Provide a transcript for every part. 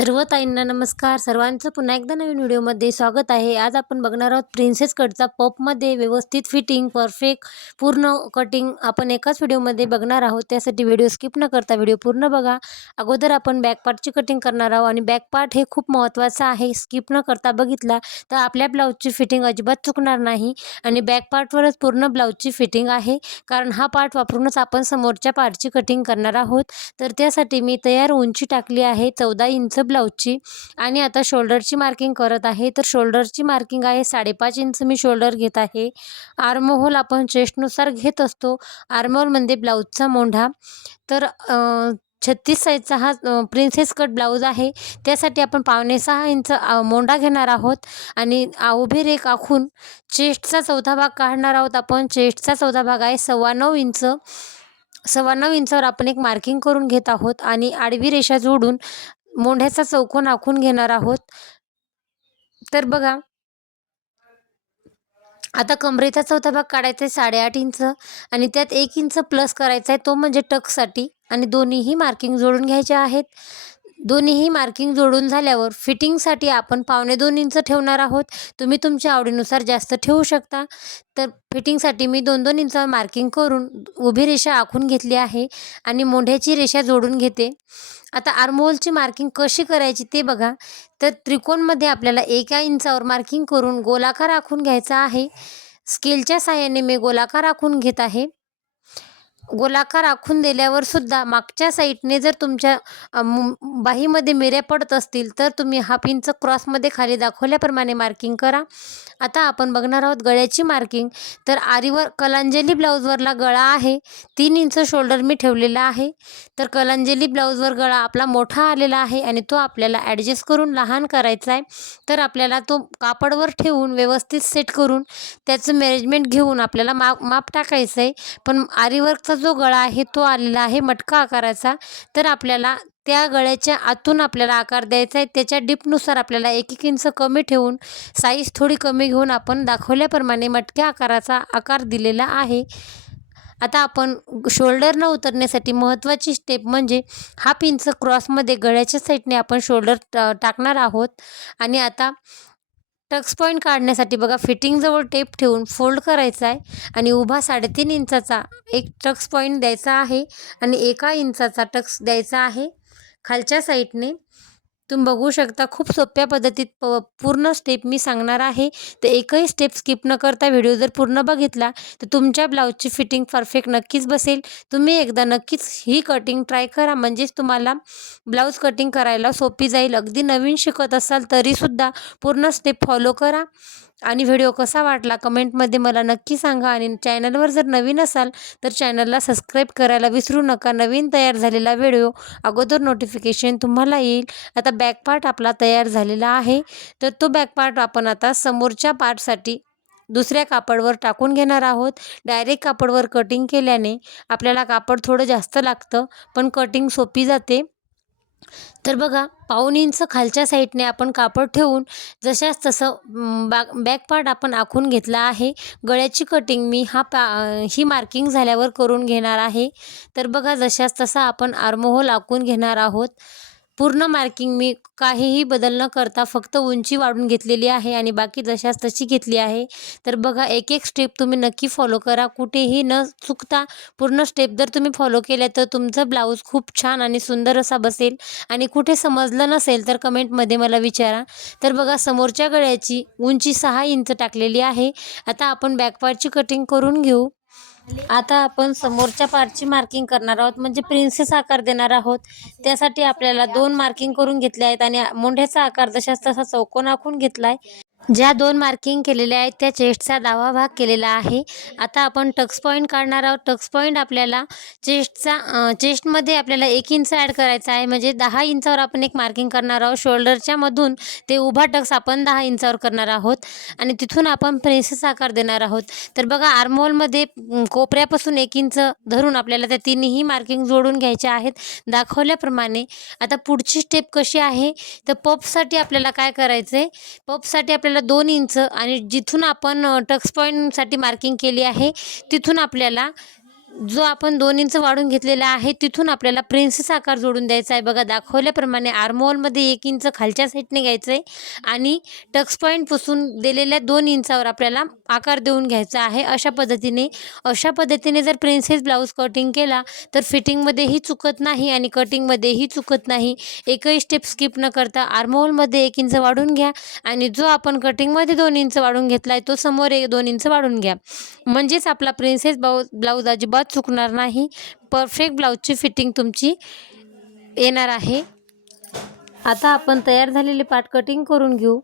सर्व ताईंना नमस्कार. सर्वांचं पुन्हा एकदा नवीन व्हिडिओमध्ये स्वागत आहे. आज आपण बघणार आहोत प्रिन्सेस कटचा पपमध्ये व्यवस्थित फिटिंग, परफेक्ट पूर्ण कटिंग आपण एकाच व्हिडिओमध्ये बघणार आहोत. त्यासाठी व्हिडिओ स्किप न करता व्हिडिओ पूर्ण बघा. अगोदर आपण बॅक पार्टची कटिंग करणार आहोत आणि बॅक पार्ट हे खूप महत्त्वाचं आहे. स्किप न करता बघितला तर आपल्या ब्लाऊजची फिटिंग अजिबात चुकणार नाही आणि बॅक पार्टवरच पूर्ण ब्लाऊजची फिटिंग आहे, कारण हा पार्ट वापरूनच आपण समोरच्या पार्टची कटिंग करणार आहोत. तर त्यासाठी मी तयार उंची टाकली आहे 14 इंच ब्लाऊजची आणि आता शोल्डरची मार्किंग करत आहे. तर शोल्डरची मार्किंग आहे 5.5 इंच मी शोल्डर घेत आहे. आर्महोल आपण चेस्टनुसार घेत असतो. आर्महोल म्हणजे ब्लाऊजचा मोंढा. तर 36 साईजचा हा प्रिन्सेस कट ब्लाऊज आहे. त्यासाठी आपण 5.5 इंच मोंढा घेणार आहोत आणि उभी रेख आखून चेस्टचा चौथा भाग काढणार आहोत. आपण चेस्टचा चौथा भाग आहे 9.25 इंच. 9.25 इंचावर आपण एक मार्किंग करून घेत आहोत आणि आडवी रेषा जोडून मोंढ्याचा चौकोन आखून घेणार आहोत. तर बघा, आता कमरेचा चौथा भाग काढायचा आहे 8.5 इंच आणि त्यात 1 इंच प्लस करायचा आहे, तो म्हणजे टक्ससाठी, आणि दोन्हीही मार्किंग जोडून घ्यायचे आहेत. दोन्हीही मार्किंग जोडून झाल्यावर फिटिंगसाठी आपण 2.25 इंच ठेवणार आहोत. तुम्ही तुमच्या आवडीनुसार जास्त ठेवू शकता. तर फिटिंगसाठी मी 2-2 इंच मार्किंग करून उभी रेषा आखून घेतली आहे आणि मोंढ्याची रेषा जोडून घेते. आता आर्महोलची मार्किंग कशी करायची ते बघा. तर त्रिकोणमध्ये आपल्याला 1 इंचावर मार्किंग करून गोलाकार आखून घ्यायचा आहे. स्केलच्या साहाय्याने मी गोलाकार आखून घेत आहे. गोलाकार आखून दिल्यावर सुद्धा मागच्या साईडने जर तुमच्या बाहीमध्ये मिऱ्या पडत असतील तर तुम्ही 1/2 इंच क्रॉसमध्ये खाली दाखवल्याप्रमाणे मार्किंग करा. आता आपण बघणार आहोत गळ्याची मार्किंग. तर आरीवर कलांजली ब्लाऊजवरला गळा आहे 3 इंच शोल्डर मी ठेवलेला आहे. तर कलांजली ब्लाऊजवर गळा आपला मोठा आलेला आहे आणि तो आपल्याला ॲडजस्ट करून लहान करायचा आहे. तर आपल्याला तो कापडवर ठेवून व्यवस्थित सेट करून त्याचं मॅनेजमेंट घेऊन आपल्याला माप टाकायचं आहे. पण आरीवर्कचा जो गळा आहे तो आलेला आहे मटका आकाराचा. तर आपल्याला त्या गळ्याच्या आतून आपल्याला आकार द्यायचा आहे. त्याच्या डिपनुसार आपल्याला 1-1 इंच कमी ठेवून साईज थोडी कमी घेऊन आपण दाखवल्याप्रमाणे मटक्या आकाराचा आकार दिलेला आहे. आता आपण शोल्डर न उतरण्यासाठी महत्त्वाची स्टेप म्हणजे 1/2 इंच क्रॉसमध्ये गळ्याच्या साईडने आपण शोल्डर टाकणार आहोत. आणि आता टक्स पॉईंट काढण्यासाठी बघा, फिटिंगजवळ टेप ठेवून फोल्ड करायचा आहे आणि उभा 3.5 इंचाचा एक टक्स पॉईंट द्यायचा आहे आणि 1 इंचाचा टक्स द्यायचा आहे खालच्या साईडने. तुम्ही बघू शकता, खूप सोप्या पद्धतीत पूर्ण स्टेप मी सांगणार आहे. तर एकही स्टेप स्किप न करता व्हिडिओ जर पूर्ण बघितला तर तुमच्या ब्लाऊजची फिटिंग परफेक्ट नक्कीच बसेल. तुम्ही एकदा नक्कीच ही कटिंग ट्राय करा, म्हणजेच तुम्हाला ब्लाऊज कटिंग करायला सोपी जाईल. अगदी नवीन शिकत असाल तरीसुद्धा पूर्ण स्टेप फॉलो करा. आणि व्हिडिओ कसा वाटला कमेंटमध्ये मला नक्की सांगा. आणि चॅनलवर जर नवीन असाल तर चॅनलला सबस्क्राईब करायला विसरू नका. नवीन तयार झालेला व्हिडिओ अगोदर नोटिफिकेशन तुम्हाला येईल. आता बॅक पार्ट आपला तयार झालेला आहे. तर तो बॅक पार्ट आपण आता समोरच्या पार्टसाठी दुसऱ्या कापडवर टाकून घेणार आहोत. डायरेक्ट कापडवर कटिंग केल्याने आपल्याला कापड थोडं जास्त लागतं, पण कटिंग सोपी जाते. तर बघा, 1/2 इंच खालच्या साईडने आपण कापड ठेवून जशास तसं बॅक पार्ट आपण आखून घेतला आहे. गळ्याची कटिंग मी ही मार्किंग झाल्यावर करून घेणार आहे. तर बघा, जशास तसा आपण आर्महोल आखून घेणार आहोत. पूर्ण मार्किंग मी काहीही बदल न करता फक्त उंची वाढून घेतलेली आहे आणि बाकी जशास तशी घेतली आहे. तर बघा, एक स्टेप तुम्ही नक्की फॉलो करा, कुठेही न चुकता पूर्ण स्टेप जर तुम्ही फॉलो केल्या तर तुमचं ब्लाऊज खूप छान आणि सुंदर असा बसेल. आणि कुठे समजलं नसेल तर कमेंटमध्ये मला विचारा. तर बघा, समोरच्या गळ्याची उंची 6 इंच टाकलेली आहे. आता आपण बॅक पार्टची कटिंग करून घेऊ. आता आपण समोरच्या पार्टची मार्किंग करणार आहोत, म्हणजे प्रिन्सेस आकार देणार आहोत. त्यासाठी आपल्याला 2 मार्किंग करून घेतले आहेत आणि मोंढ्याचा आकार जशास तसा चौकोन आखून घेतला आहे. ज्या 2 मार्किंग केलेल्या आहेत त्या चेस्टचा डावा भाग केलेला आहे. आता आपण टक्स पॉईंट काढणार आहोत. टक्स पॉईंट आपल्याला चेस्टमध्ये आपल्याला 1 इंच ॲड करायचा आहे, म्हणजे 10 इंचावर आपण एक मार्किंग करणार आहोत. शोल्डरच्या मधून ते उभा टक्स आपण 10 इंचावर करणार आहोत आणि तिथून आपण प्रिन्सेस आकार देणार आहोत. तर बघा, आर्महोलमध्ये कोपऱ्यापासून 1 इंच धरून आपल्याला त्या तिन्ही मार्किंग जोडून घ्यायच्या आहेत दाखवल्याप्रमाणे. आता पुढची स्टेप कशी आहे, तर पफसाठी आपल्याला काय करायचं आहे, पफसाठी आपल्याला 2 इंच आणि जिथून आपण टक्स पॉईंटसाठी मार्किंग केली आहे तिथून आपल्याला जो आपण 2 इंच वाढून घेतलेला आहे तिथून आपल्याला प्रिन्सेस आकार जोडून द्यायचा आहे. बघा दाखवल्याप्रमाणे आर्महोलमध्ये 1 इंच खालच्या साईडने घ्यायचं आहे आणि टक्स पॉईंटपासून दिलेल्या 2 इंचावर आपल्याला आकार देऊन घ्यायचा आहे. अशा पद्धतीने जर प्रिन्सेस ब्लाऊज कटिंग केला तर फिटिंगमध्येही चुकत नाही आणि कटिंगमध्येही चुकत नाही. एकही स्टेप स्किप न करता आर्महोलमध्ये 1 इंच वाढून घ्या आणि जो आपण कटिंगमध्ये 2 इंच वाढून घेतला आहे तो समोर 2 इंच वाढून घ्या. म्हणजेच आपला प्रिन्सेस ब्लाऊज अजिबात चुकणार नाही. परफेक्ट ब्लाऊजची फिटिंग तुमची येणार आहे. आता आपण तयार झालेले पार्ट कटिंग करून घेऊ.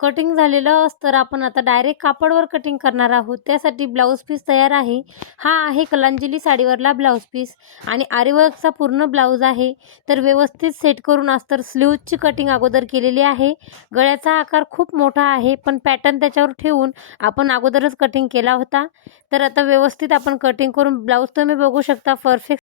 कटिंग झालेलं अस्तर आपण आता डायरेक्ट कापडवर कटिंग करणार आहोत. त्यासाठी ब्लाऊज पीस तयार आहे. हा आहे कलांजली साडीवरला ब्लाऊज पीस आणि आरीवर्कचा पूर्ण ब्लाऊज आहे. तर व्यवस्थित सेट करून अस्तर स्लीव्हची कटिंग अगोदर केलेली आहे. गळ्याचा आकार खूप मोठा आहे पण पॅटर्न त्याच्यावर ठेवून आपण अगोदरच कटिंग केला होता. तर आता व्यवस्थित आपण कटिंग करून ब्लाऊज तुम्ही बघू शकता परफेक्ट